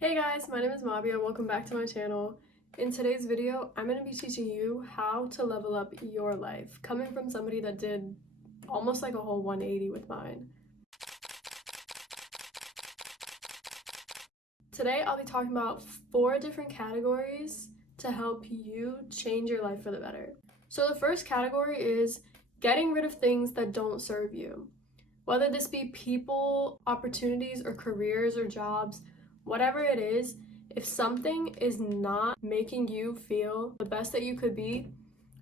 Hey guys, my name is Mabia. Welcome back to my channel. In today's video, I'm going to be teaching you how to level up your life, coming from somebody that did almost like a whole 180 with mine. Today, I'll be talking about 4 different categories to help you change your life for the better. So the first category is getting rid of things that don't serve you. Whether this be people, opportunities, or careers or jobs, whatever it is, if something is not making you feel the best that you could be,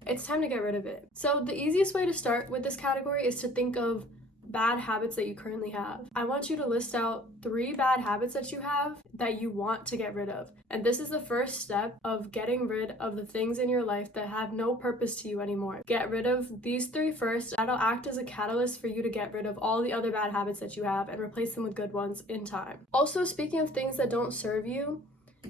it's time to get rid of it. So the easiest way to start with this category is to think of bad habits that you currently have. I want you to list out 3 bad habits that you have that you want to get rid of. And this is the first step of getting rid of the things in your life that have no purpose to you anymore. Get rid of these 3 first. That'll act as a catalyst for you to get rid of all the other bad habits that you have and replace them with good ones in time. Also, speaking of things that don't serve you,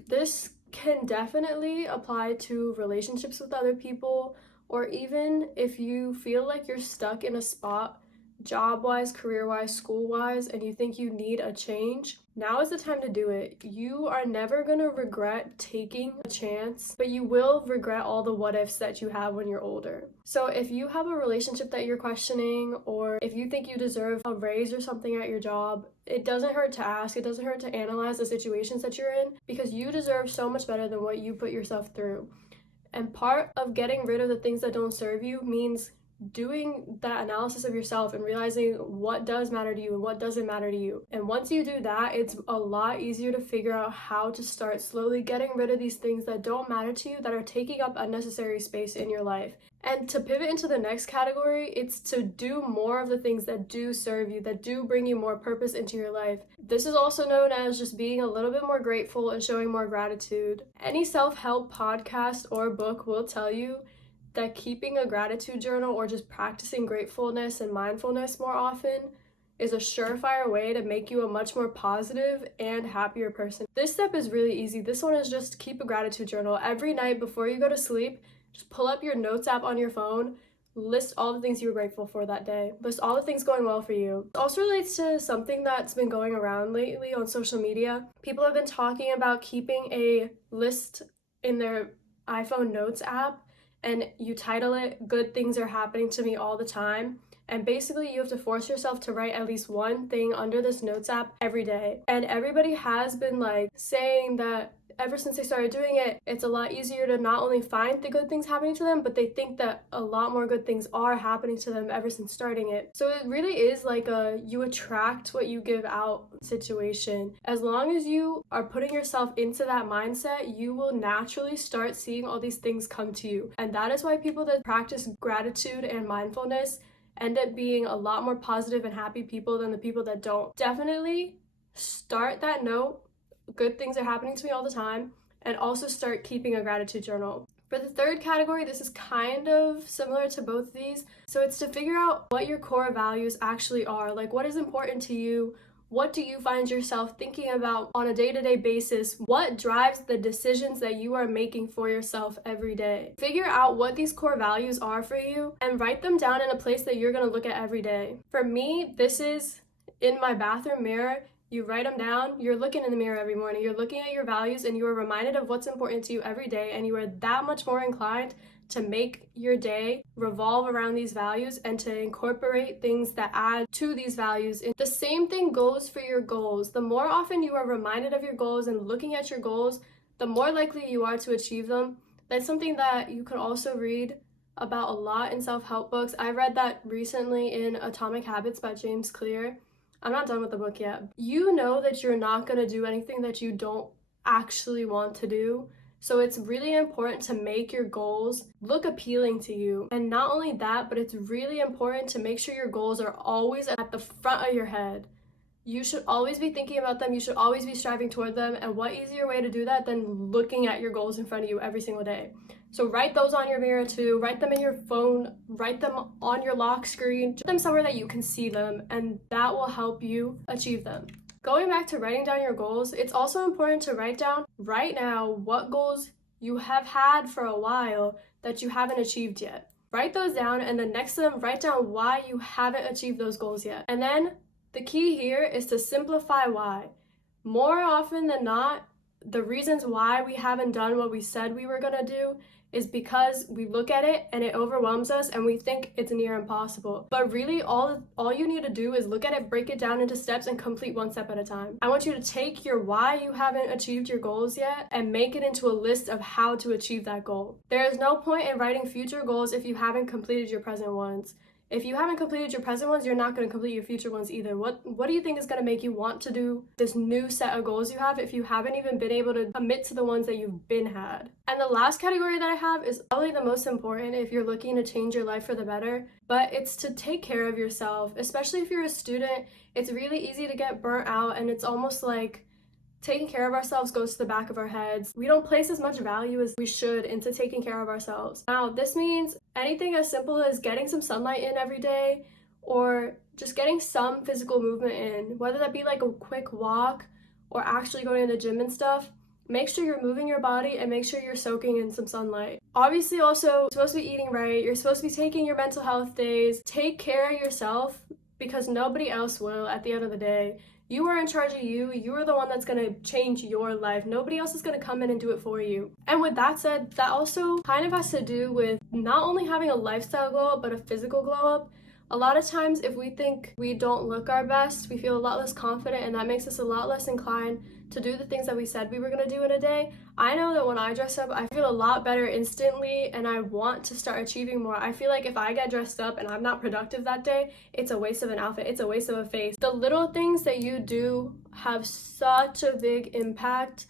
this can definitely apply to relationships with other people, or even if you feel like you're stuck in a spot job-wise, career-wise, school-wise, and you think you need a change. Now is the time to do it. You are never gonna regret taking a chance, but you will regret all the what ifs that you have when you're older. So if you have a relationship that you're questioning, or if you think you deserve a raise or something at your job, it doesn't hurt to ask. It doesn't hurt to analyze the situations that you're in, because you deserve so much better than what you put yourself through. And part of getting rid of the things that don't serve you means doing that analysis of yourself and realizing what does matter to you and what doesn't matter to you. And once you do that, it's a lot easier to figure out how to start slowly getting rid of these things that don't matter to you, that are taking up unnecessary space in your life. And to pivot into the next category, it's to do more of the things that do serve you, that do bring you more purpose into your life. This is also known as just being a little bit more grateful and showing more gratitude. Any self-help podcast or book will tell you that keeping a gratitude journal or just practicing gratefulness and mindfulness more often is a surefire way to make you a much more positive and happier person. This step is really easy. This one is just keep a gratitude journal. Every night before you go to sleep, just pull up your notes app on your phone, list all the things you were grateful for that day. List all the things going well for you. It also relates to something that's been going around lately on social media. People have been talking about keeping a list in their iPhone notes app, and you title it "Good Things Are Happening to Me All the Time." And basically you have to force yourself to write at least one thing under this notes app every day. And everybody has been like saying that ever since they started doing it, it's a lot easier to not only find the good things happening to them, but they think that a lot more good things are happening to them ever since starting it. So it really is like a you attract what you give out situation. As long as you are putting yourself into that mindset, you will naturally start seeing all these things come to you. And that is why people that practice gratitude and mindfulness end up being a lot more positive and happy people than the people that don't. Definitely start that note, good things are happening to me all the time, and also start keeping a gratitude journal. For the third category, this is kind of similar to both of these. So it's to figure out what your core values actually are. Like, what is important to you? What do you find yourself thinking about on a day-to-day basis? What drives the decisions that you are making for yourself every day? Figure out what these core values are for you and write them down in a place that you're going to look at every day. For me, this is in my bathroom mirror. You write them down, you're looking in the mirror every morning, you're looking at your values, and you are reminded of what's important to you every day, and you are that much more inclined to make your day revolve around these values and to incorporate things that add to these values. And the same thing goes for your goals. The more often you are reminded of your goals and looking at your goals, the more likely you are to achieve them. That's something that you could also read about a lot in self-help books. I read that recently in Atomic Habits by James Clear. I'm not done with the book yet. You know that you're not going to do anything that you don't actually want to do. So it's really important to make your goals look appealing to you. And not only that, but it's really important to make sure your goals are always at the front of your head. You should always be thinking about them. You should always be striving toward them. And what easier way to do that than looking at your goals in front of you every single day? So write those on your mirror too. Write them in your phone. Write them on your lock screen. Put them somewhere that you can see them, and that will help you achieve them. Going back to writing down your goals, it's also important to write down right now what goals you have had for a while that you haven't achieved yet. Write those down, and then next to them, write down why you haven't achieved those goals yet. And then the key here is to simplify why. More often than not, the reasons why we haven't done what we said we were gonna do is because we look at it and it overwhelms us and we think it's near impossible. But really, all you need to do is look at it, break it down into steps, and complete one step at a time. I want you to take your why you haven't achieved your goals yet and make it into a list of how to achieve that goal. There is no point in writing future goals if you haven't completed your present ones. If you haven't completed your present ones, you're not going to complete your future ones either. What do you think is going to make you want to do this new set of goals you have if you haven't even been able to commit to the ones that you've been had? And the last category that I have is probably the most important if you're looking to change your life for the better, but it's to take care of yourself. Especially if you're a student, it's really easy to get burnt out, and it's almost like taking care of ourselves goes to the back of our heads. We don't place as much value as we should into taking care of ourselves. Now, this means anything as simple as getting some sunlight in every day, or just getting some physical movement in, whether that be like a quick walk or actually going to the gym and stuff. Make sure you're moving your body and make sure you're soaking in some sunlight. Obviously, also, you're supposed to be eating right. You're supposed to be taking your mental health days. Take care of yourself because nobody else will at the end of the day. You are in charge of you. You are the one that's going to change your life. Nobody else is going to come in and do it for you. And with that said, that also kind of has to do with not only having a lifestyle glow up, but a physical glow up. A lot of times, if we think we don't look our best, we feel a lot less confident, and that makes us a lot less inclined to do the things that we said we were going to do in a day. I know that when I dress up, I feel a lot better instantly, and I want to start achieving more. I feel like if I get dressed up and I'm not productive that day, it's a waste of an outfit, it's a waste of a face. The little things that you do have such a big impact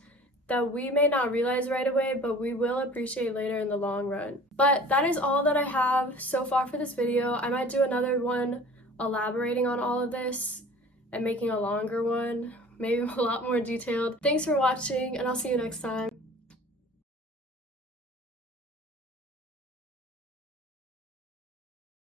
that we may not realize right away, but we will appreciate later in the long run. But that is all that I have so far for this video. I might do another one elaborating on all of this and making a longer one, maybe a lot more detailed. Thanks for watching, and I'll see you next time.